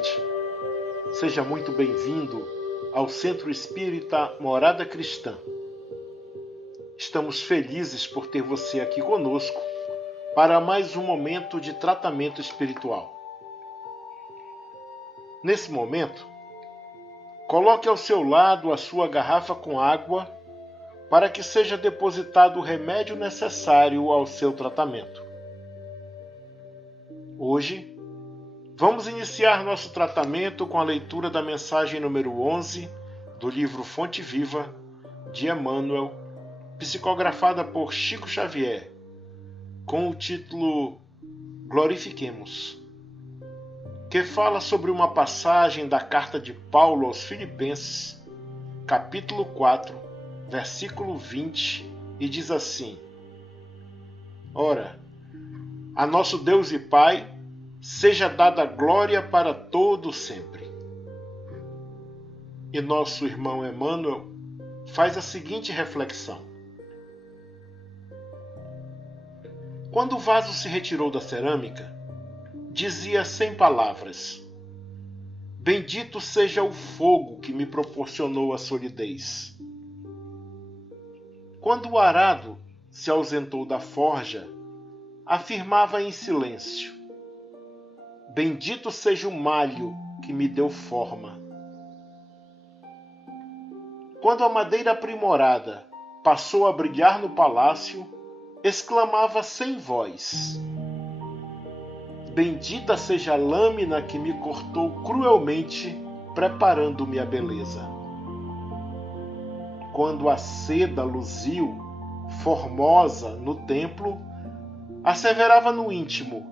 noite. Seja muito bem-vindo ao Centro Espírita Morada Cristã. Estamos felizes por ter você aqui conosco para mais um momento de tratamento espiritual. Nesse momento, coloque ao seu lado a sua garrafa com água para que seja depositado o remédio necessário ao seu tratamento. Hoje, vamos iniciar nosso tratamento com a leitura da mensagem número 11 do livro Fonte Viva, de Emmanuel, psicografada por Chico Xavier, com o título Glorifiquemos, que fala sobre uma passagem da carta de Paulo aos Filipenses, capítulo 4, versículo 20, e diz assim: Ora, a nosso Deus e Pai seja dada glória para todo sempre. E nosso irmão Emmanuel faz a seguinte reflexão: quando o vaso se retirou da cerâmica, dizia sem palavras: Bendito seja o fogo que me proporcionou a solidez. Quando o arado se ausentou da forja, afirmava em silêncio: Bendito seja o malho que me deu forma. Quando a madeira aprimorada passou a brilhar no palácio, exclamava sem voz: Bendita seja a lâmina que me cortou cruelmente, preparando-me a beleza. Quando a seda luziu, formosa, no templo, asseverava no íntimo: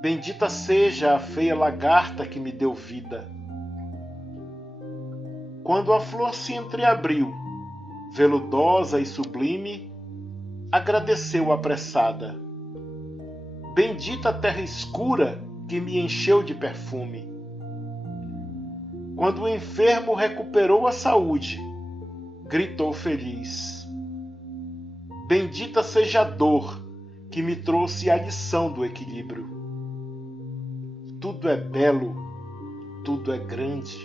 Bendita seja a feia lagarta que me deu vida. Quando a flor se entreabriu, veludosa e sublime, agradeceu apressada: Bendita a terra escura que me encheu de perfume. Quando o enfermo recuperou a saúde, gritou feliz: Bendita seja a dor que me trouxe a lição do equilíbrio. Tudo é belo, tudo é grande,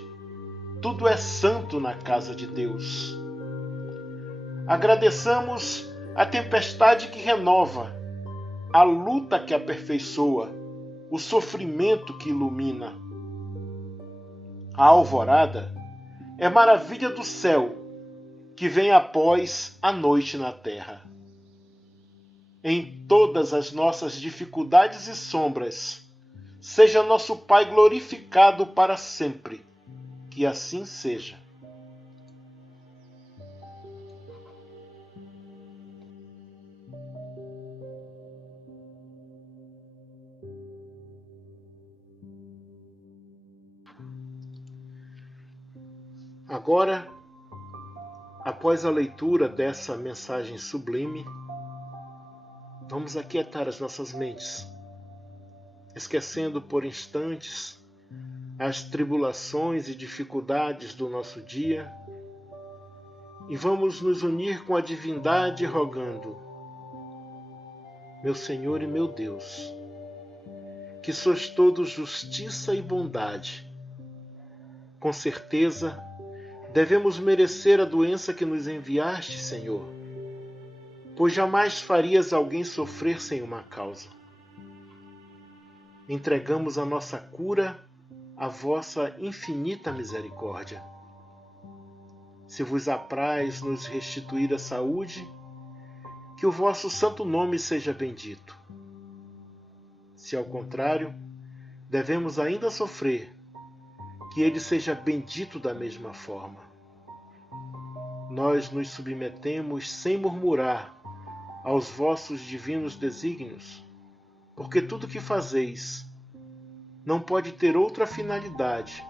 tudo é santo na casa de Deus. Agradeçamos a tempestade que renova, a luta que aperfeiçoa, o sofrimento que ilumina. A alvorada é maravilha do céu que vem após a noite na terra. Em todas as nossas dificuldades e sombras, seja nosso Pai glorificado para sempre. Que assim seja. Agora, após a leitura dessa mensagem sublime, vamos aquietar as nossas mentes, esquecendo por instantes as tribulações e dificuldades do nosso dia, e vamos nos unir com a divindade rogando: Meu Senhor e meu Deus, que sois todos justiça e bondade, com certeza devemos merecer a doença que nos enviaste, Senhor, pois jamais farias alguém sofrer sem uma causa. Entregamos a nossa cura à vossa infinita misericórdia. Se vos apraz nos restituir a saúde, que o vosso santo nome seja bendito. Se ao contrário, devemos ainda sofrer, que ele seja bendito da mesma forma. Nós nos submetemos sem murmurar aos vossos divinos desígnios, porque tudo que fazeis não pode ter outra finalidade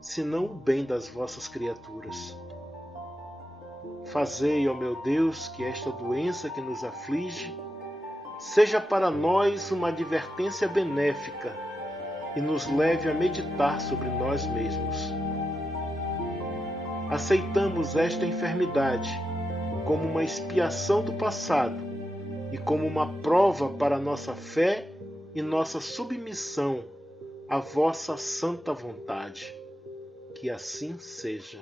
senão o bem das vossas criaturas. Fazei, ó meu Deus, que esta doença que nos aflige seja para nós uma advertência benéfica e nos leve a meditar sobre nós mesmos. Aceitamos esta enfermidade como uma expiação do passado e como uma prova para nossa fé e nossa submissão a vossa santa vontade. Que assim seja.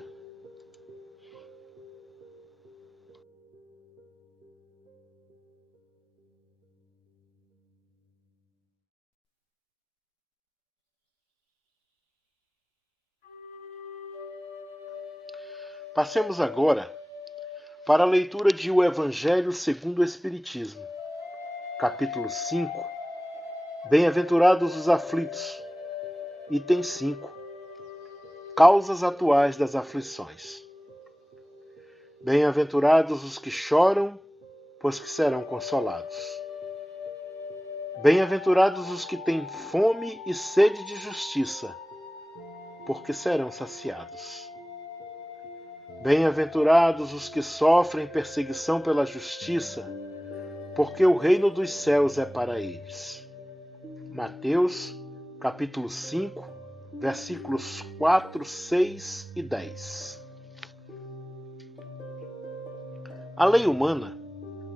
Passemos agora para a leitura de O Evangelho segundo o Espiritismo, capítulo 5, Bem-aventurados os aflitos, item 5, causas atuais das aflições. Bem-aventurados os que choram, pois que serão consolados. Bem-aventurados os que têm fome e sede de justiça, porque serão saciados. Bem-aventurados os que sofrem perseguição pela justiça, porque o reino dos céus é para eles. Mateus, capítulo 5, versículos 4, 6 e 10. A lei humana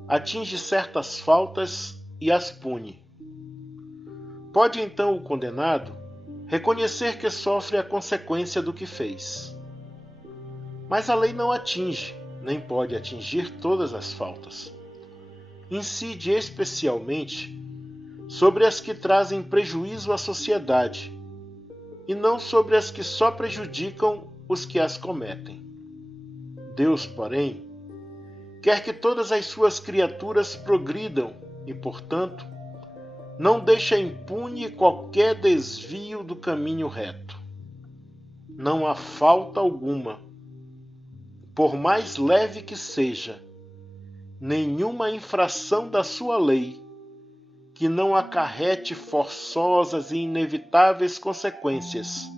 atinge certas faltas e as pune. Pode então o condenado reconhecer que sofre a consequência do que fez. Mas a lei não atinge, nem pode atingir todas as faltas. Incide especialmente sobre as que trazem prejuízo à sociedade, e não sobre as que só prejudicam os que as cometem. Deus, porém, quer que todas as suas criaturas progridam e, portanto, não deixa impune qualquer desvio do caminho reto. Não há falta alguma, por mais leve que seja, nenhuma infração da sua lei que não acarrete forçosas e inevitáveis consequências,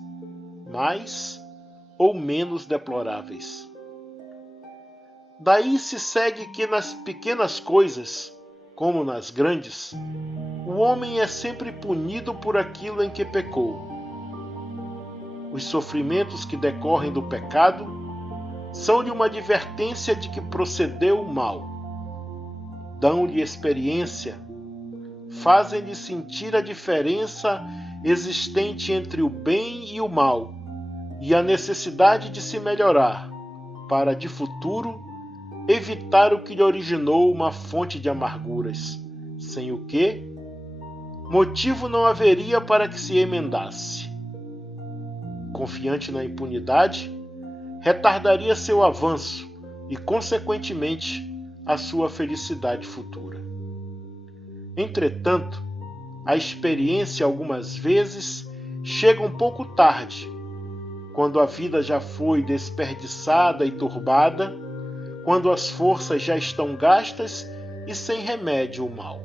mais ou menos deploráveis. Daí se segue que nas pequenas coisas, como nas grandes, o homem é sempre punido por aquilo em que pecou. Os sofrimentos que decorrem do pecado são-lhe uma advertência de que procedeu mal. Dão-lhe experiência, fazem-lhe sentir a diferença existente entre o bem e o mal e a necessidade de se melhorar, para de futuro evitar o que lhe originou uma fonte de amarguras, sem o que motivo não haveria para que se emendasse. Confiante na impunidade, retardaria seu avanço e, consequentemente, a sua felicidade futura. Entretanto, a experiência algumas vezes chega um pouco tarde, quando a vida já foi desperdiçada e turbada, quando as forças já estão gastas e sem remédio o mal.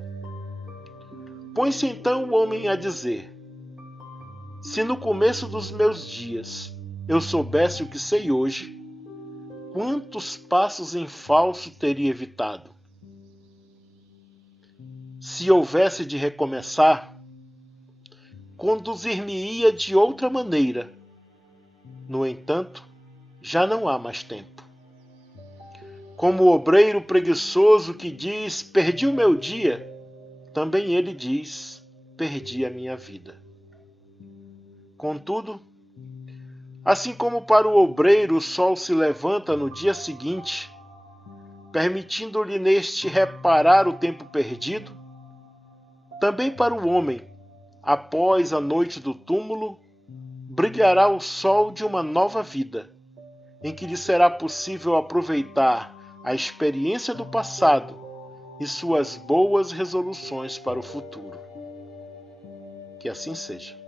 Põe-se então o homem a dizer: se no começo dos meus dias eu soubesse o que sei hoje, quantos passos em falso teria evitado? Se houvesse de recomeçar, conduzir-me-ia de outra maneira. No entanto, já não há mais tempo. Como o obreiro preguiçoso que diz: perdi o meu dia, também ele diz: perdi a minha vida. Contudo, assim como para o obreiro o sol se levanta no dia seguinte, permitindo-lhe neste reparar o tempo perdido, também para o homem, após a noite do túmulo, brilhará o sol de uma nova vida, em que lhe será possível aproveitar a experiência do passado e suas boas resoluções para o futuro. Que assim seja.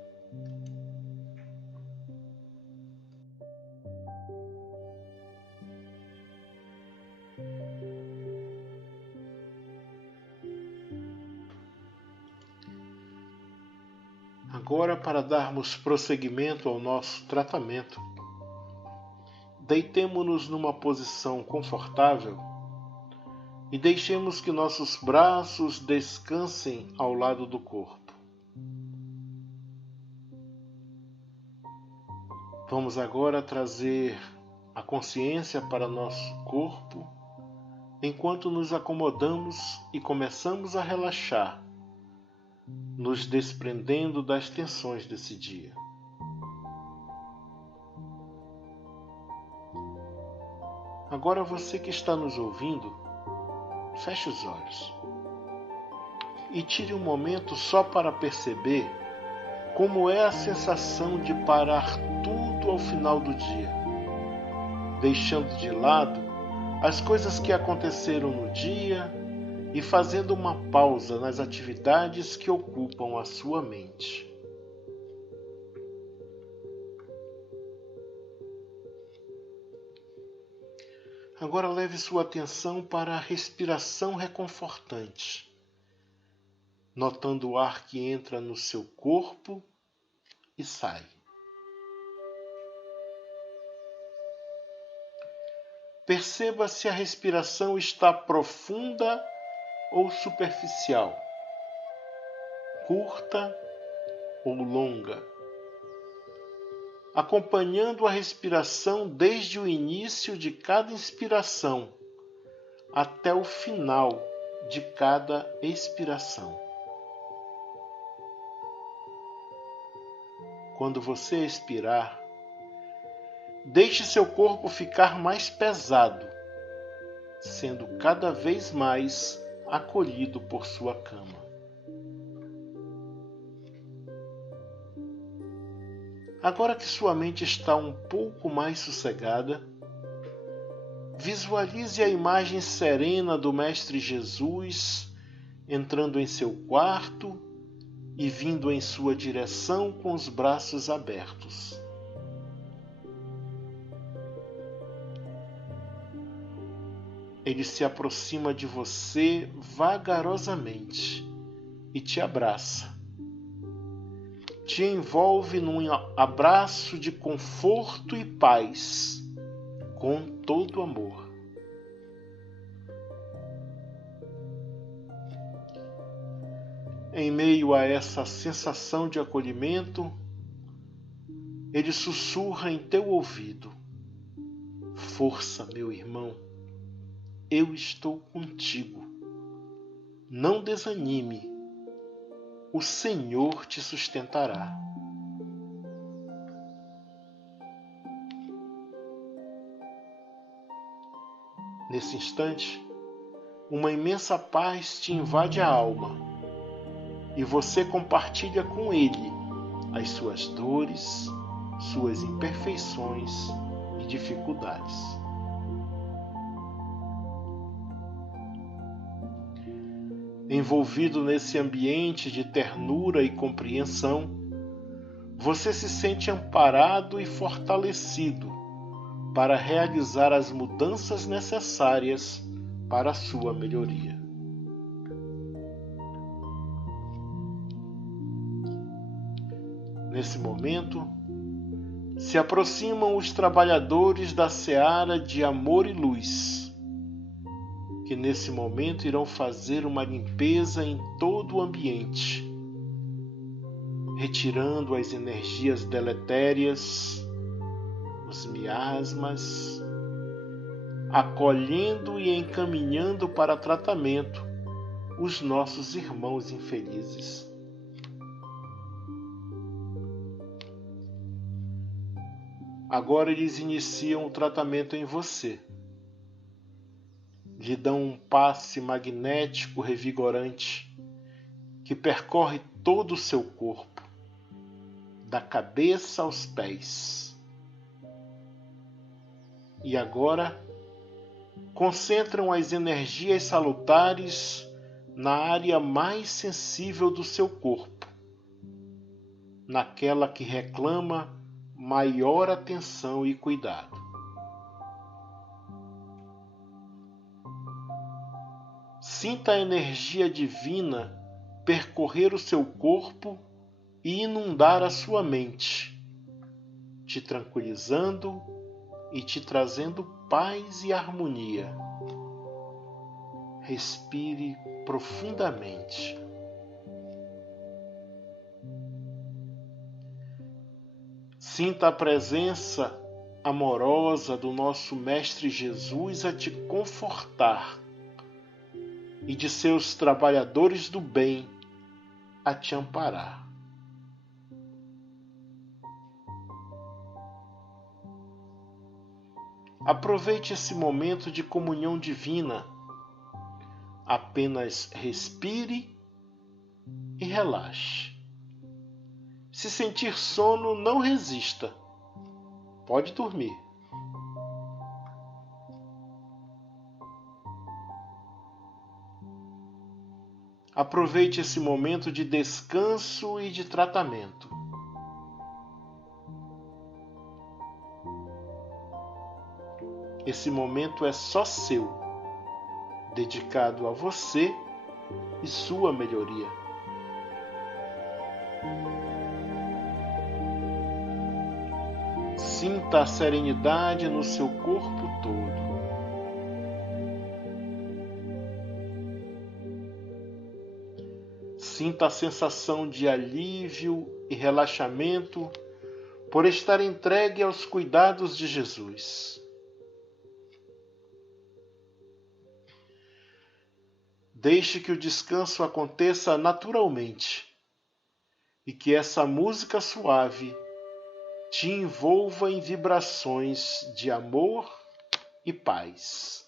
Agora, para darmos prosseguimento ao nosso tratamento, deitemo-nos numa posição confortável e deixemos que nossos braços descansem ao lado do corpo. Vamos agora trazer a consciência para nosso corpo, enquanto nos acomodamos e começamos a relaxar nos desprendendo das tensões desse dia. Agora você que está nos ouvindo, feche os olhos e tire um momento só para perceber como é a sensação de parar tudo ao final do dia, deixando de lado as coisas que aconteceram no dia e fazendo uma pausa nas atividades que ocupam a sua mente. Agora leve sua atenção para a respiração reconfortante, notando o ar que entra no seu corpo e sai. Perceba se a respiração está profunda ou superficial, curta ou longa, acompanhando a respiração desde o início de cada inspiração até o final de cada expiração. Quando você expirar, deixe seu corpo ficar mais pesado, sendo cada vez mais acolhido por sua cama. Agora que sua mente está um pouco mais sossegada, visualize a imagem serena do Mestre Jesus entrando em seu quarto e vindo em sua direção com os braços abertos. Ele se aproxima de você vagarosamente e te abraça. Te envolve num abraço de conforto e paz, com todo amor. Em meio a essa sensação de acolhimento, ele sussurra em teu ouvido: força, meu irmão, eu estou contigo. Não desanime, o Senhor te sustentará. Nesse instante, uma imensa paz te invade a alma e você compartilha com Ele as suas dores, suas imperfeições e dificuldades. Envolvido nesse ambiente de ternura e compreensão, você se sente amparado e fortalecido para realizar as mudanças necessárias para a sua melhoria. Nesse momento, se aproximam os trabalhadores da seara de amor e luz, que nesse momento irão fazer uma limpeza em todo o ambiente, retirando as energias deletérias, os miasmas, acolhendo e encaminhando para tratamento os nossos irmãos infelizes. Agora eles iniciam o tratamento em você. Lhe dão um passe magnético revigorante que percorre todo o seu corpo, da cabeça aos pés. E agora concentram as energias salutares na área mais sensível do seu corpo, naquela que reclama maior atenção e cuidado. Sinta a energia divina percorrer o seu corpo e inundar a sua mente, te tranquilizando e te trazendo paz e harmonia. Respire profundamente. Sinta a presença amorosa do nosso Mestre Jesus a te confortar e de seus trabalhadores do bem a te amparar. Aproveite esse momento de comunhão divina. Apenas respire e relaxe. Se sentir sono, não resista. Pode dormir. Aproveite esse momento de descanso e de tratamento. Esse momento é só seu, dedicado a você e sua melhoria. Sinta a serenidade no seu corpo todo. Sinta a sensação de alívio e relaxamento por estar entregue aos cuidados de Jesus. Deixe que o descanso aconteça naturalmente e que essa música suave te envolva em vibrações de amor e paz.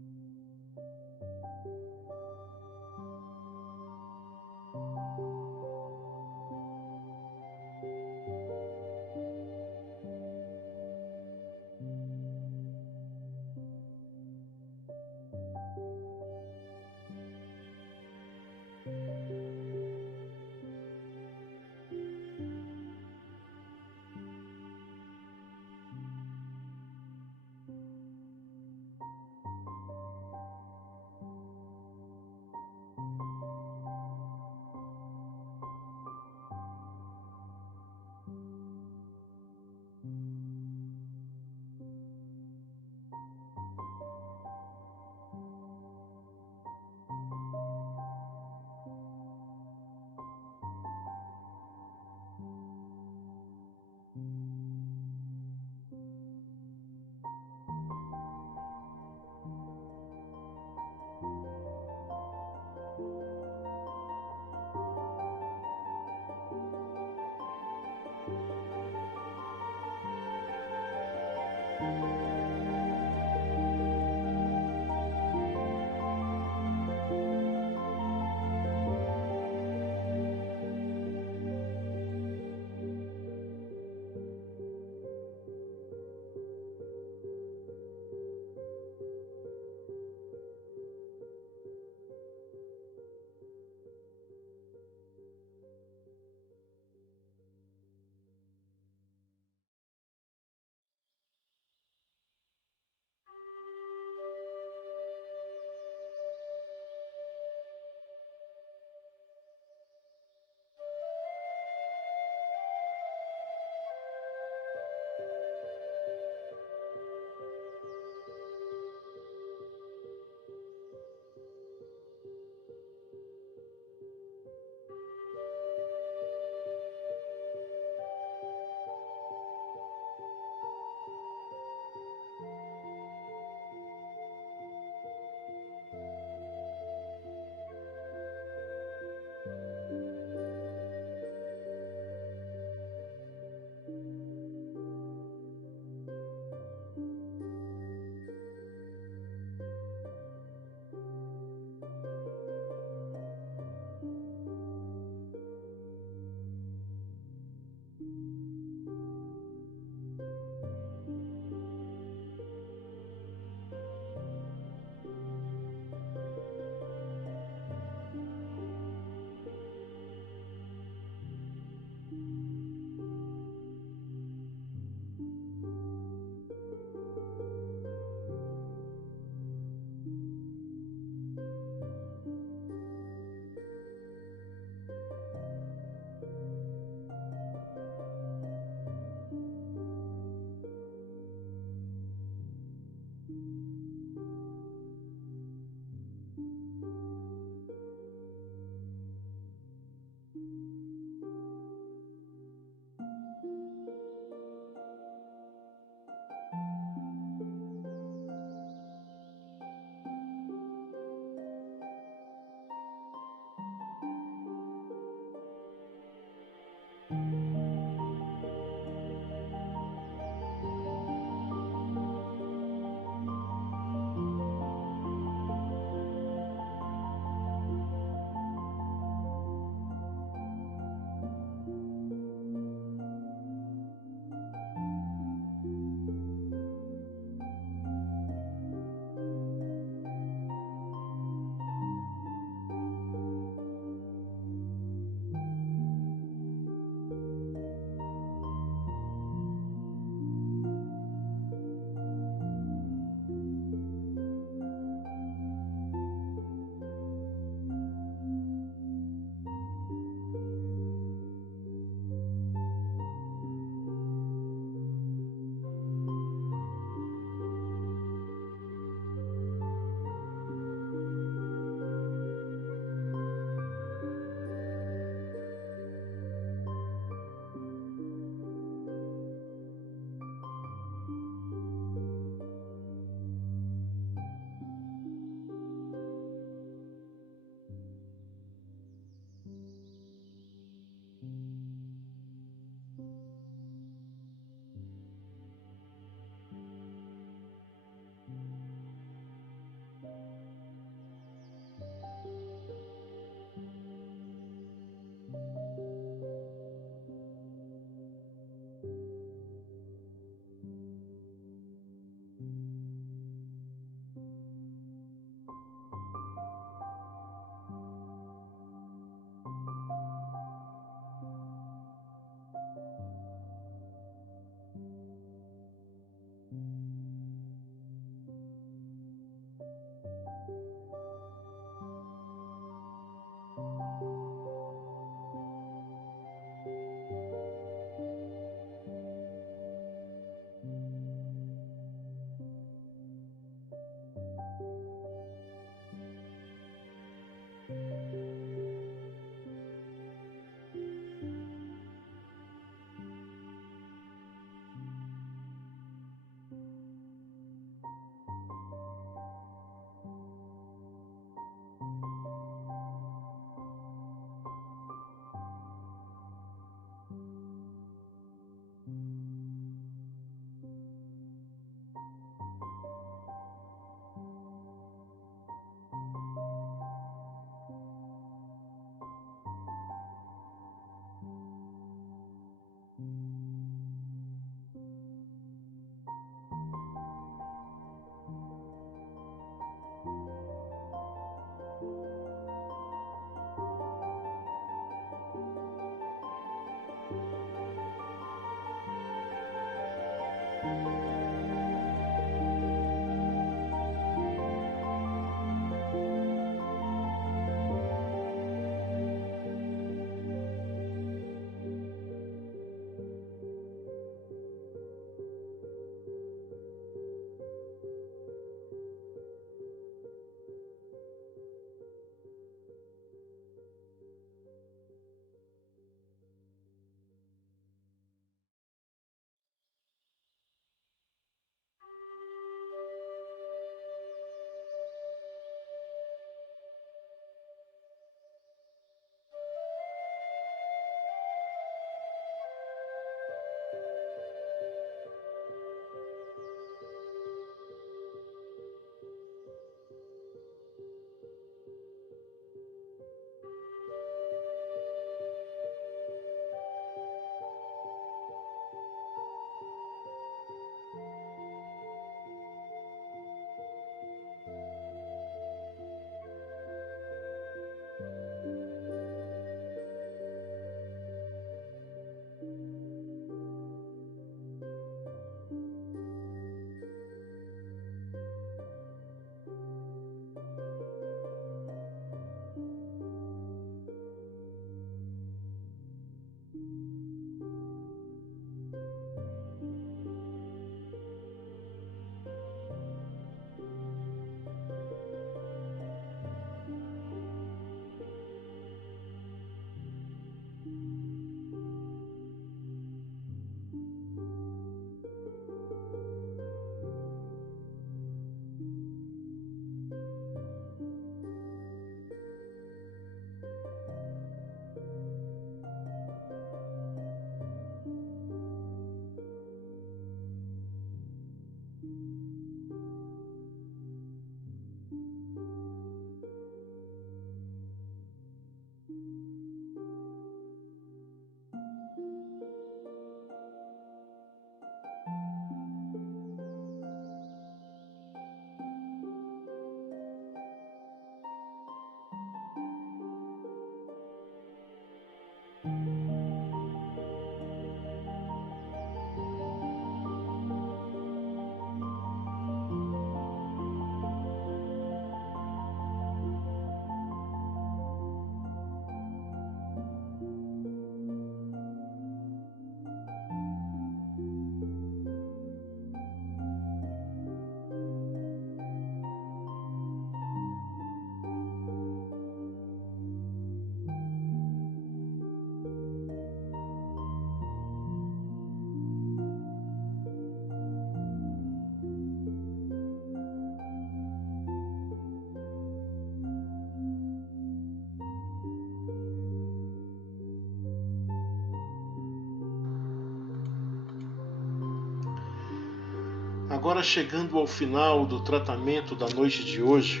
Agora, chegando ao final do tratamento da noite de hoje,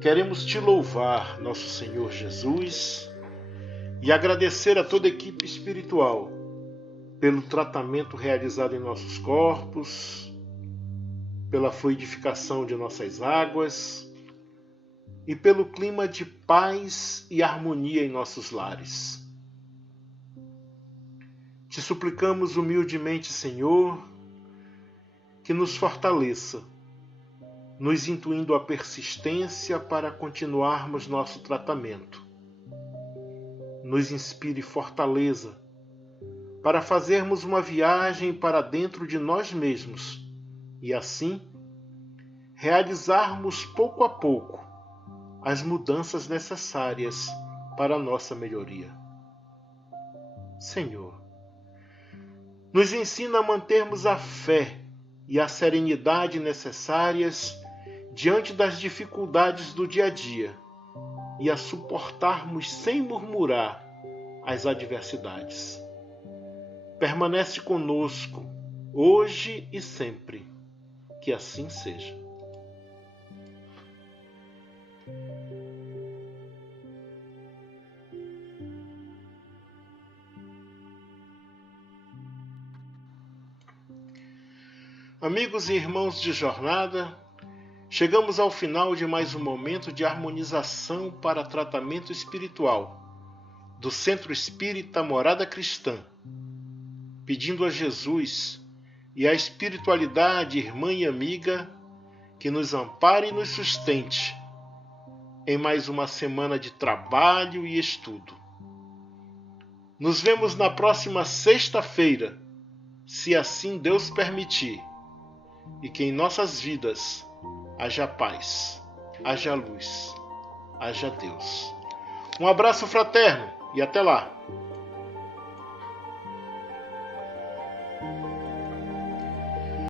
queremos te louvar, nosso Senhor Jesus, e agradecer a toda a equipe espiritual pelo tratamento realizado em nossos corpos, pela fluidificação de nossas águas e pelo clima de paz e harmonia em nossos lares. Te suplicamos humildemente, Senhor, que nos fortaleça, nos intuindo a persistência para continuarmos nosso tratamento. Nos inspire fortaleza para fazermos uma viagem para dentro de nós mesmos e assim realizarmos pouco a pouco as mudanças necessárias para a nossa melhoria. Senhor, nos ensina a mantermos a fé e a serenidade necessárias diante das dificuldades do dia a dia e a suportarmos sem murmurar as adversidades. Permanece conosco, hoje e sempre. Que assim seja. Amigos e irmãos de jornada, chegamos ao final de mais um momento de harmonização para tratamento espiritual do Centro Espírita Morada Cristã, pedindo a Jesus e à espiritualidade irmã e amiga que nos ampare e nos sustente em mais uma semana de trabalho e estudo. Nos vemos na próxima sexta-feira, se assim Deus permitir, e que em nossas vidas haja paz, haja luz, haja Deus. Um abraço fraterno e até lá!